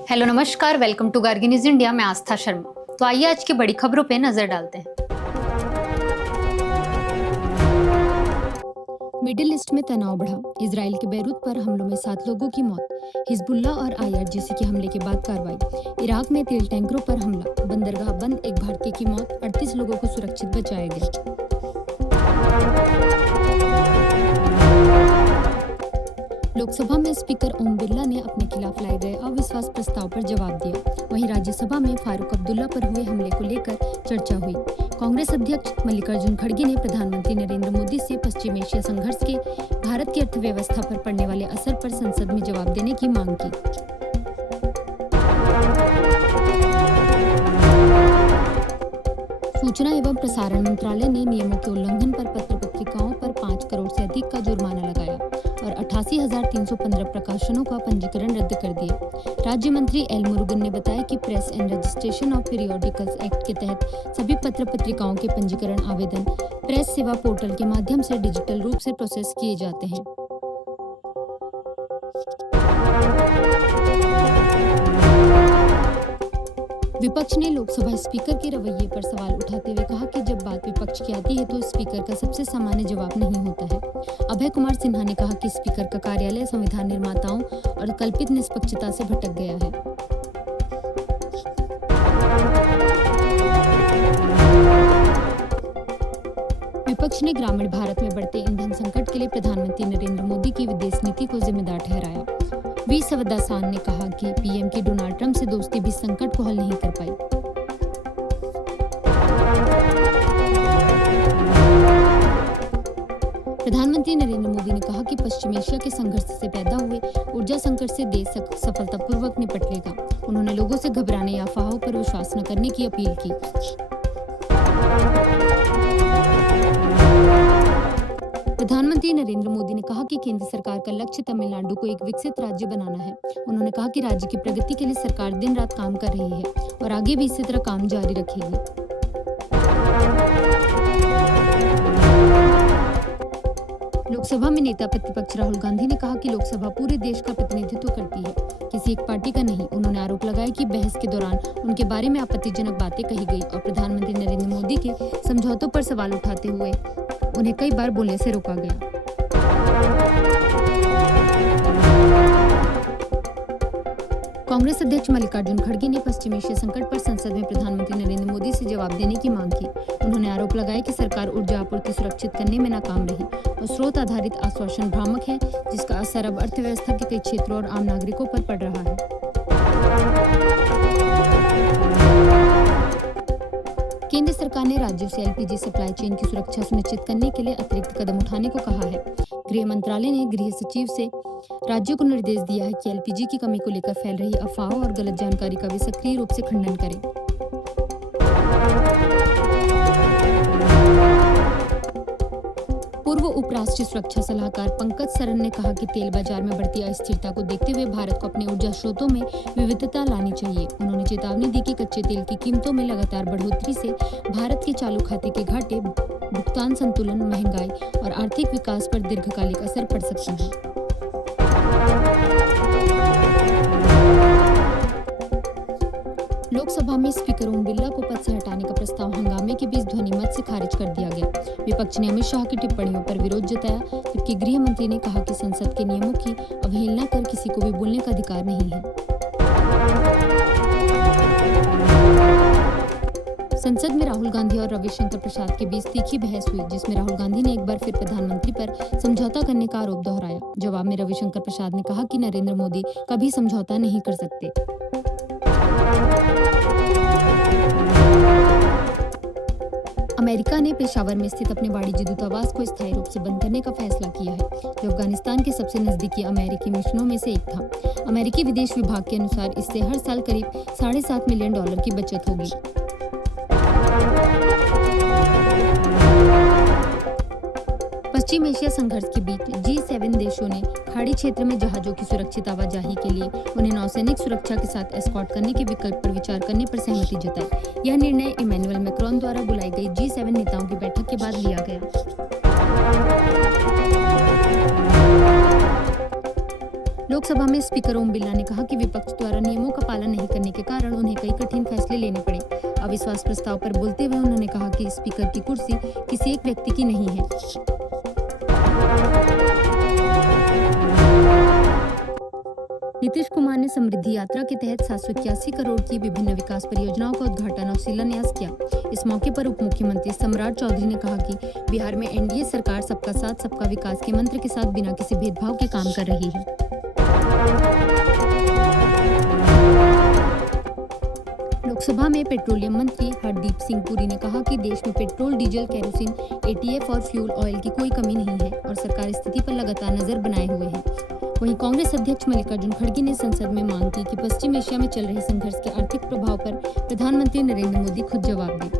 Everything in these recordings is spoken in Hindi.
हेलो नमस्कार, welcome to Gargi news India. मैं आस्था शर्मा। तो आइए आज की बड़ी खबरों पे नजर डालते हैं। मिडिल ईस्ट में तनाव बढ़ा। इजराइल के बैरूत पर हमलों में 7 लोगों की मौत। हिजबुल्लाह और आईआरजीसी के हमले के बाद कार्रवाई। इराक में तेल टैंकरों पर हमला। बंदरगाह बंद, एक भारतीय की मौत। 38 लोगों को सुरक्षित बचाया गया। लोकसभा में स्पीकर ओम बिरला ने अपने खिलाफ लाए गए अविश्वास प्रस्ताव पर जवाब दिया। वहीं राज्यसभा में फारूक अब्दुल्ला पर हुए हमले को लेकर चर्चा हुई। कांग्रेस अध्यक्ष मल्लिकार्जुन खड़गे ने प्रधानमंत्री नरेंद्र मोदी से पश्चिम एशिया संघर्ष के भारत की अर्थव्यवस्था पर पड़ने वाले असर पर संसद में जवाब देने की मांग की। सूचना एवं प्रसारण मंत्रालय ने नियमों के उल्लंघन पर पत्र पत्रिकाओं पर 5 करोड़ से अधिक का जुर्माना लगाया और 88,315 प्रकाशनों का पंजीकरण रद्द कर दिया। राज्य मंत्री एल मुरुगन ने बताया कि press and registration of periodicals act के तहत सभी पत्र पत्रिकाओं के पंजीकरण आवेदन प्रेस सेवा पोर्टल के माध्यम से डिजिटल रूप से प्रोसेस किए जाते हैं। विपक्ष ने लोकसभा स्पीकर के रवैये पर सवाल उठाते हुए कहा कि जब बात विपक्ष की आती है तो स्पीकर का सबसे सामान्य जवाब नहीं होता है। अभय कुमार सिन्हा ने कहा कि स्पीकर का कार्यालय संविधान निर्माताओं और कल्पित निष्पक्षता से भटक गया है। विपक्ष ने ग्रामीण भारत में बढ़ते ईंधन संकट के लिए प्रधानमंत्री नरेंद्र मोदी की विदेश नीति को जिम्मेदार ठहराया। वी सवदासान ने कहा कि पीएम की डोनाल्ड ट्रंप से दोस्ती भी संकट को हल नहीं कर पाई। प्रधानमंत्री नरेंद्र मोदी ने कहा कि पश्चिम एशिया के संघर्ष से पैदा हुए ऊर्जा संकट से देश सफलतापूर्वक निपट लेगा। उन्होंने लोगों से घबराने या अफवाहों पर विश्वास न करने की अपील की। प्रधानमंत्री नरेंद्र मोदी ने कहा कि केंद्र सरकार का लक्ष्य तमिलनाडु को एक विकसित राज्य बनाना है। उन्होंने कहा कि राज्य की प्रगति के लिए सरकार दिन रात काम कर रही है और आगे भी इसी तरह काम जारी रखेगी। लोकसभा में नेता प्रतिपक्ष राहुल गांधी ने कहा कि लोकसभा पूरे देश का प्रतिनिधित्व करती है, किसी एक पार्टी का नहीं। उन्होंने आरोप लगाया कि बहस के दौरान उनके बारे में आपत्तिजनक बातें कही गई और प्रधानमंत्री नरेंद्र मोदी के समझौतों पर सवाल उठाते हुए उन्हें कई बार बोलने से रोका गया। कांग्रेस अध्यक्ष मल्लिकार्जुन खड़गे ने पश्चिम एशिया संकट पर संसद में प्रधानमंत्री नरेंद्र मोदी से जवाब देने की मांग की। उन्होंने आरोप लगाया कि सरकार ऊर्जा आपूर्ति सुरक्षित करने में नाकाम रही और स्रोत आधारित आश्वासन भ्रामक है, जिसका असर अब अर्थव्यवस्था के कई क्षेत्रों और आम नागरिकों पर पड़ रहा है। केंद्र सरकार ने राज्यों से एलपीजी सप्लाई चेन की सुरक्षा सुनिश्चित करने के लिए अतिरिक्त कदम उठाने को कहा है। गृह मंत्रालय ने गृह सचिव से राज्यों को निर्देश दिया है कि एलपीजी की कमी को लेकर फैल रही अफवाहों और गलत जानकारी का वे सक्रिय रूप से खंडन करें। पूर्व उपराष्ट्रीय सुरक्षा सलाहकार पंकज सरन ने कहा कि तेल बाजार में बढ़ती अस्थिरता को देखते हुए भारत को अपने ऊर्जा स्रोतों में विविधता लानी चाहिए। उन्होंने चेतावनी दी कि कच्चे तेल की कीमतों में लगातार बढ़ोतरी से भारत के चालू खाते के घाटे, भुगतान संतुलन, महंगाई और आर्थिक विकास पर दीर्घकालिक असर पड़ सकता है। लोकसभा में स्पीकर ओम बिरला को पद से हटाने का प्रस्ताव हंगामे के बीच ध्वनि मत से खारिज कर दिया गया। विपक्ष ने अमित शाह की टिप्पणियों पर विरोध जताया, जबकि गृह मंत्री ने कहा कि संसद के नियमों की अवहेलना कर किसी को भी बोलने का अधिकार नहीं है। संसद में राहुल गांधी और रविशंकर प्रसाद के बीच तीखी बहस हुई, जिसमें राहुल गांधी ने एक बार फिर प्रधानमंत्री पर समझौता करने का आरोप दोहराया। जवाब में रविशंकर प्रसाद ने कहा कि नरेंद्र मोदी कभी समझौता नहीं कर सकते। अमेरिका ने पेशावर में स्थित अपने वाणिज्य दूतावास को स्थायी रूप से बंद करने का फैसला किया है, जो अफगानिस्तान के सबसे नजदीकी अमेरिकी मिशनों में से एक था। अमेरिकी विदेश विभाग के अनुसार इससे हर साल करीब $7.5 मिलियन की बचत होगी। पश्चिम एशिया संघर्ष के बीच G7 देशों ने खाड़ी क्षेत्र में जहाजों की सुरक्षित आवाजाही के लिए उन्हें नौसैनिक सुरक्षा के साथ एस्कॉर्ट करने के विकल्प पर विचार करने पर सहमति जताई। यह निर्णय इमैनुअल मैक्रोन द्वारा बुलाई गई G7 नेताओं की बैठक के बाद लिया गया। लोकसभा में स्पीकर ओम बिरला ने कहा कि विपक्ष द्वारा नियमों का पालन नहीं करने के कारण उन्हें कई कठिन फैसले लेने पड़े। अविश्वास प्रस्ताव पर बोलते हुए उन्होंने कहा कि स्पीकर की कुर्सी किसी एक व्यक्ति की नहीं है। नीतीश कुमार ने समृद्धि यात्रा के तहत 781 करोड़ की विभिन्न विकास परियोजनाओं का उद्घाटन और शिलान्यास किया। इस मौके पर उप मुख्यमंत्री सम्राट चौधरी ने कहा कि बिहार में एनडीए सरकार सबका साथ सबका विकास के मंत्र के साथ बिना किसी भेदभाव के काम कर रही है। लोकसभा में पेट्रोलियम मंत्री हरदीप सिंह पुरी ने कहा कि देश में पेट्रोल, डीजल, केरोसिन, एटीएफ और फ्यूल ऑयल की कोई कमी नहीं है और सरकार स्थिति पर लगातार नजर बनाए हुए है। वहीं कांग्रेस अध्यक्ष मल्लिकार्जुन खड़गे ने संसद में मांग की कि पश्चिम एशिया में चल रहे संघर्ष के आर्थिक प्रभाव पर प्रधानमंत्री नरेंद्र मोदी खुद जवाब दें।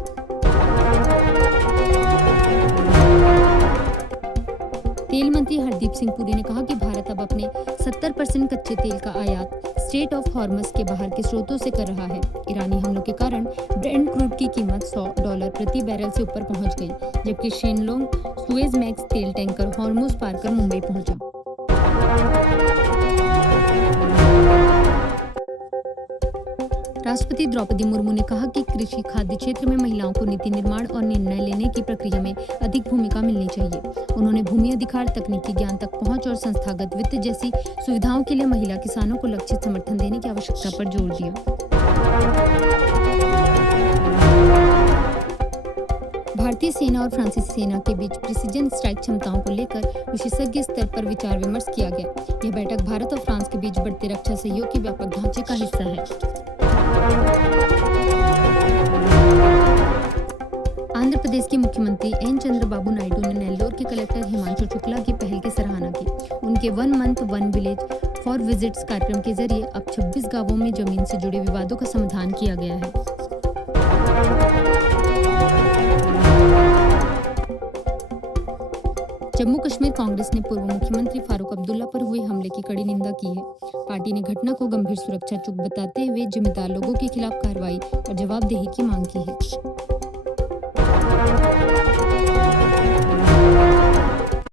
तेल मंत्री हरदीप सिंह पुरी ने कहा कि भारत अब अपने 70% कच्चे तेल का आयात स्ट्रेट ऑफ हॉर्मस के बाहर के स्रोतों से कर रहा है। ईरानी हमलों के कारण ब्रेंट क्रूड की कीमत $100 प्रति बैरल से ऊपर पहुंच गई, जबकि शेनलोंग सुएज मैक्स तेल टैंकर हॉर्मुज पार कर मुंबई पहुंचा। राष्ट्रपति द्रौपदी मुर्मू ने कहा कि कृषि खाद्य क्षेत्र में महिलाओं को नीति निर्माण और निर्णय लेने की प्रक्रिया में अधिक भूमिका मिलनी चाहिए। उन्होंने भूमि अधिकार, तकनीकी ज्ञान तक पहुंच और संस्थागत वित्त जैसी सुविधाओं के लिए महिला किसानों को लक्षित समर्थन देने की आवश्यकता पर जोर दिया। भारतीय सेना और फ्रांसीसी सेना के बीच प्रिसीजन स्ट्राइक क्षमताओं को लेकर विशेषज्ञ स्तर पर विचार विमर्श किया गया। यह बैठक भारत और फ्रांस के बीच बढ़ते रक्षा सहयोग के व्यापक ढांचे का हिस्सा है। आंध्र प्रदेश के मुख्यमंत्री एन चंद्रबाबू नायडू ने नेल्लोर के कलेक्टर हिमांशु शुक्ला की पहल की सराहना की। उनके 1 मंथ 1 विलेज फॉर विजिट्स कार्यक्रम के जरिए अब 26 गांवों में जमीन से जुड़े विवादों का समाधान किया गया है। जम्मू कश्मीर कांग्रेस ने पूर्व मुख्यमंत्री फारूक अब्दुल्ला पर हुए हमले की कड़ी निंदा की है। पार्टी ने घटना को गंभीर सुरक्षा चूक बताते हुए जिम्मेदार लोगों के खिलाफ कार्रवाई और जवाबदेही की मांग की है।